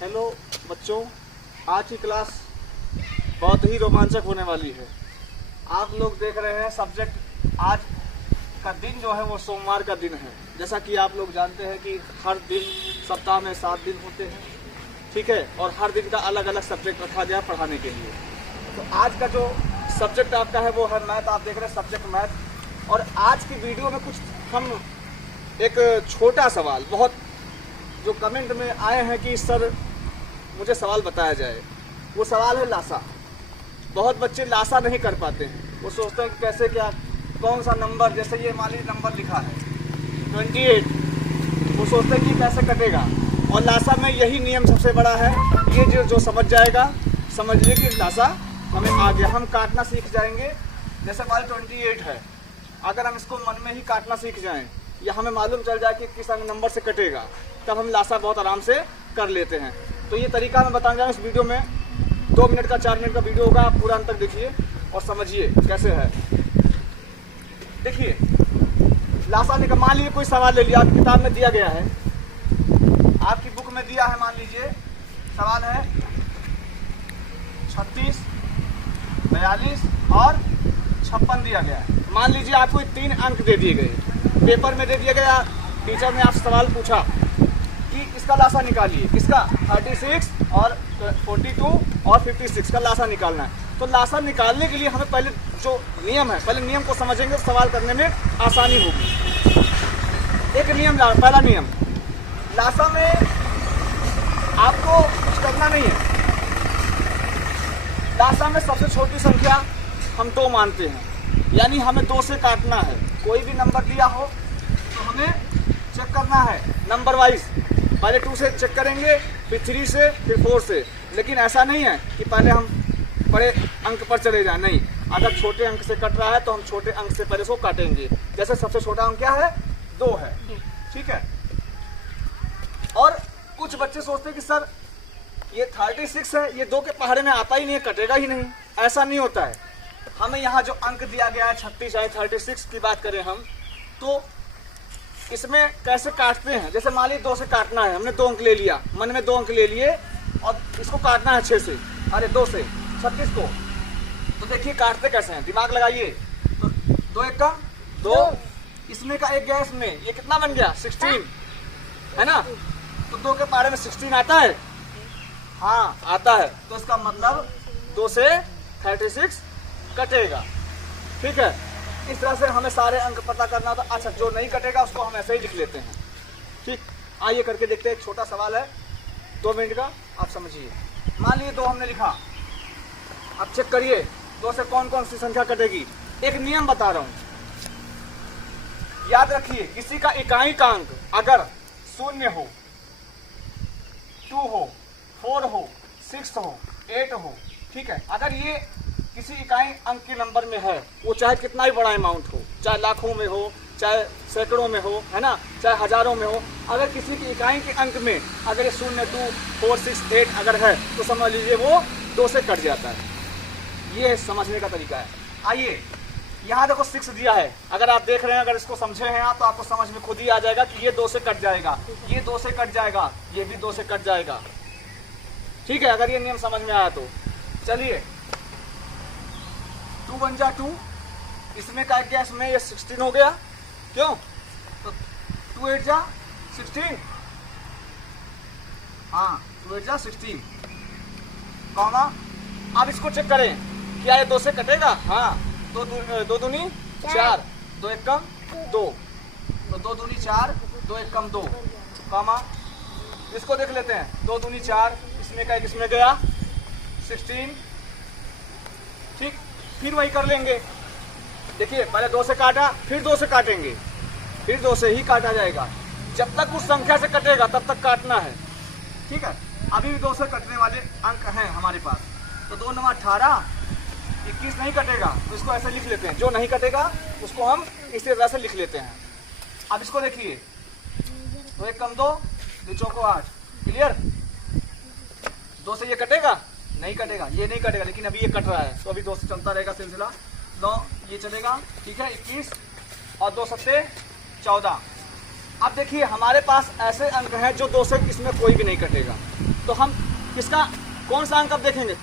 Hello बच्चों, आज की क्लास बहुत ही रोमांचक होने वाली है। आप लोग देख रहे हैं सब्जेक्ट, आज का दिन जो है वो सोमवार का दिन है। जैसा कि आप लोग जानते हैं कि हर दिन सप्ताह में 7 दिन होते हैं, ठीक है, और हर दिन का अलग अलग सब्जेक्ट रखा गया पढ़ाने के लिए। तो आज का जो सब्जेक्ट आपका है वो है मैथ। आप देख रहे हैं सब्जेक्ट मैथ। और आज की वीडियो में कुछ हम एक छोटा सवाल, बहुत जो कमेंट में आए हैं कि सर मुझे सवाल बताया जाए, वो सवाल है लासा। बहुत बच्चे लासा नहीं कर पाते हैं। वो सोचते हैं कि कैसे, क्या, कौन सा नंबर, जैसे ये मान लीजिए नंबर लिखा है 28, वो सोचते हैं कि कैसे कटेगा। और लासा में यही नियम सबसे बड़ा है। ये जो समझ जाएगा, समझ लीजिए कि लासा हमें आ गया। हम काटना सीख जाएंगे। जैसे मान 28 है, अगर हम इसको मन में ही काटना सीख जाएं या हमें मालूम चल जाए कि किस नंबर से कटेगा, तब हम लासा बहुत आराम से कर लेते हैं। तो ये तरीका मैं बताऊंगा इस वीडियो में। 2 मिनट का 4 मिनट का वीडियो होगा, आप पूरा अंत तक देखिए और समझिए कैसे है। देखिए लासा ने, मान लीजिए कोई सवाल ले लिया, आपकी किताब में दिया गया है, आपकी बुक में दिया है, मान लीजिए सवाल है 36, 42 और 56 दिया गया है। मान लीजिए आपको 3 अंक दे दिए गए, पेपर में दे दिया गया, टीचर ने आपसे सवाल पूछा कि इसका लासा निकालिए, किसका 36 और 42 और 56 का लासा निकालना है। तो लासा निकालने के लिए हमें पहले जो नियम है, पहले नियम को समझेंगे तो सवाल करने में आसानी होगी। एक नियम, पहला नियम, लासा में आपको कुछ करना नहीं है। लासा में सबसे छोटी संख्या हम 2 मानते हैं, यानी हमें 2 से काटना है। कोई भी नंबर दिया हो तो हमें चेक करना है नंबर वाइज। पहले 2 से चेक करेंगे, फिर 3 से, फिर 4 से। लेकिन ऐसा नहीं है कि पहले हम बड़े अंक पर चले जाएं, नहीं। अगर छोटे अंक से कट रहा है तो हम छोटे अंक से पहले इसको काटेंगे। जैसे सबसे छोटा अंक क्या है, 2 है, ठीक है। और कुछ बच्चे सोचते हैं कि सर ये 36 है, ये 2 के पहाड़े में आता ही नहीं है, कटेगा ही नहीं। ऐसा नहीं होता है। हमें यहाँ जो अंक दिया गया है 36 या 36 की बात करें हम, तो इसमें कैसे काटते हैं। जैसे मान लीजिए 2 से काटना है, हमने 2 अंक ले लिया, मन में 2 अंक ले लिए और इसको काटना है 6 से, अरे 2 से 36 को। तो देखिए काटते कैसे हैं, दिमाग लगाइए। तो 2 1 का 2, इसमें का 1 गया, इसमें ये कितना बन गया 16, है ना। तो 2 के पहाड़े में 16 आता है, हाँ आता है। तो इसका मतलब 2 से 36 कटेगा, ठीक है। इस तरह से हमें सारे अंक पता करना था। अच्छा, जो नहीं कटेगा उसको हम ऐसे ही लिख लेते हैं, ठीक। आइए करके देखते हैं। एक छोटा सवाल है 2 मिनट का, आप समझिए। मान लीजिए 2 हमने लिखा, अब चेक करिए 2 से कौन कौन सी संख्या कटेगी। एक नियम बता रहा हूं, याद रखिए। किसी का इकाई का अंक अगर 0 हो, 2 हो, 4 हो, 6 हो, 8 हो, ठीक है। अगर ये किसी इकाई अंक के नंबर में है, वो चाहे कितना ही बड़ा अमाउंट हो, चाहे लाखों में हो, चाहे सैकड़ों में हो, है ना, चाहे हजारों में हो, अगर किसी की इकाई के अंक में अगर ये 0, 2, 4, 6, 8 अगर है, तो समझ लीजिए वो 2 से कट जाता है। ये समझने का तरीका है। आइए यहाँ देखो 6 दिया है, अगर आप देख रहे हैं, अगर इसको समझे हैं आप, तो आपको समझ में खुद ही आ जाएगा कि ये 2 से कट जाएगा, ये 2 से कट जाएगा, ये भी 2 से कट जाएगा, ठीक है। अगर ये नियम समझ में आया तो चलिए। 2 1 जा 2, इसमें का गया, इसमें ये 16 हो गया, क्यों, तो 2 8 जा 16, हाँ 2 8 जा 16, कॉमा। अब इसको चेक करें, क्या ये 2 से कटेगा, हाँ। 2 दूनी 4, 2 1 कम 2, तो 2 दूनी 4, 2 1 कम 2, कॉमा। इसको देख लेते हैं, 2 दूनी 4, इसमें का इसमें गया 16, ठीक। फिर वही कर लेंगे। देखिए पहले 2 से काटा, फिर 2 से काटेंगे, फिर 2 से ही काटा जाएगा। जब तक उस संख्या से कटेगा तब तक काटना है, ठीक है। अभी भी 2 से कटने वाले अंक हैं हमारे पास, तो 2 9 18, 21 नहीं कटेगा, तो इसको ऐसे लिख लेते हैं। जो नहीं कटेगा उसको हम इसी तरह से लिख लेते हैं। अब इसको देखिए, 2 1 कम 2, 2 चौको 8, क्लियर। 2 से ये कटेगा, नहीं कटेगा, ये नहीं कटेगा, लेकिन अभी ये कट रहा है, तो अभी 2 से चलता रहेगा सिलसिला। 9 ये चलेगा, ठीक है, 21 और 2 सत्ते 14। अब देखिए हमारे पास ऐसे अंक हैं जो 2 से इसमें कोई भी नहीं कटेगा, तो हम किसका कौन सा अंक अब देखेंगे?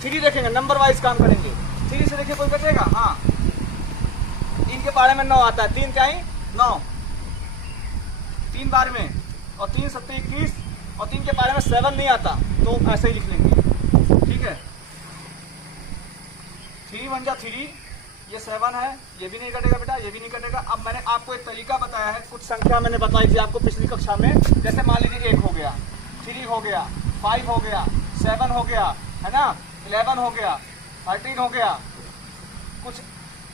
3 देखेंगे, नंबर वाइज काम करेंगे। 3 से देखिए कोई कटेगा? हाँ, 3 के पारे में 9 आता है, 3 क्या ही 9, 3 बार में, और 3 7 21, और 3 के पारे में 7 नहीं आता, तो ऐसे ही लिख लेंगे। ठीक है, 3 1 जा 3, ये 7 है, ये भी नहीं कटेगा बेटा, ये भी नहीं कटेगा। अब मैंने आपको एक तरीका बताया है, कुछ संख्या मैंने बताई थी आपको पिछली कक्षा में, जैसे मान लीजिए 1 हो गया, 3 हो गया, 5 हो गया, 7 हो गया, है ना, 11 हो गया, 13 हो गया, कुछ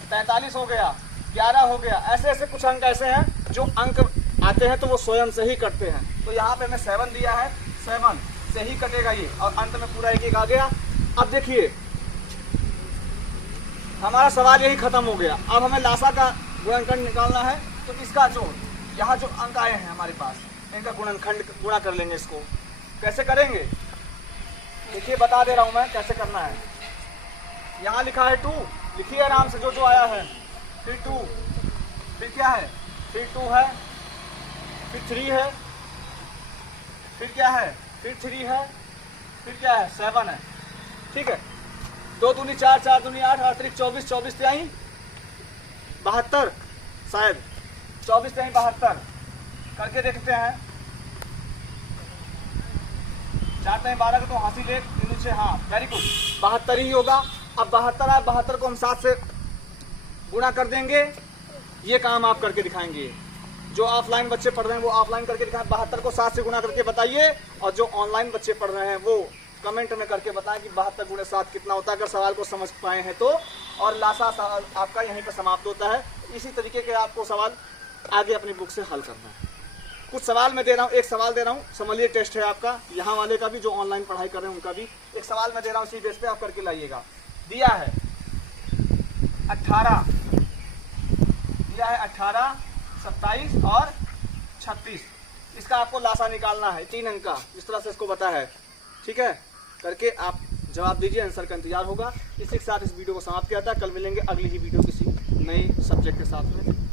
43 हो गया, 11 हो गया। ऐसे ऐसे कुछ अंक ऐसे हैं जो अंक आते हैं तो वो स्वयं से ही कटते हैं। तो यहाँ पे मैं 7 दिया है, 7 से ही कटेगा ये, और अंत में पूरा एक आ गया। अब देखिए हमारा सवाल यही खत्म हो गया। अब हमें लासा का गुणनखंड निकालना है, तो इसका जो यहाँ जो अंक आए हैं हमारे पास, इनका गुणनखंड गुणा कर लेंगे। इसको कैसे करेंगे देखिए, बता दे रहा हूँ मैं कैसे करना है। यहाँ लिखा है 2, लिखिए आराम से जो आया है, फिर 2, फिर क्या है, फिर 2 है, फिर 3 है, फिर क्या है, फिर 3 है, फिर क्या है, 7 है। ठीक है, 2 दूनी 4, 4 दूनी 8, 8 3 24, 24 3 72, शायद 24 3 72 करके देखते हैं। 4 3 12 का तो हासिल 1 3 6, हाँ वेरी गुड, 72 ही होगा। अब 72 है, 72 को हम 7 से गुणा कर देंगे। ये काम आप करके दिखाएंगे, जो ऑफलाइन बच्चे पढ़ रहे हैं वो ऑफलाइन करके दिखाएं। 72 को 7 से गुणा करके बताइए, और जो ऑनलाइन बच्चे पढ़ रहे हैं वो कमेंट में करके बताएं कि 72 गुणे 7 कितना होता है, अगर सवाल को समझ पाए हैं तो। और लासा आपका यहीं पर समाप्त होता है। इसी तरीके के आपको सवाल आगे अपनी बुक से हल करना है। कुछ सवाल मैं दे रहा हूँ, एक सवाल दे रहा हूँ, समझिए टेस्ट है आपका, यहाँ वाले का भी, जो ऑनलाइन पढ़ाई कर रहे हैं उनका भी। एक सवाल मैं दे रहा हूँ, इसी बेस पे आप करके लाइएगा। दिया है 18, दिया है 18, 27 और 36, इसका आपको लासा निकालना है 3 अंक का, जिस तरह से इसको बताया है। ठीक है, करके आप जवाब दीजिए, आंसर का इंतजार होगा। इसी के साथ इस वीडियो को समाप्त किया था। कल मिलेंगे अगली ही वीडियो किसी नए सब्जेक्ट के साथ में।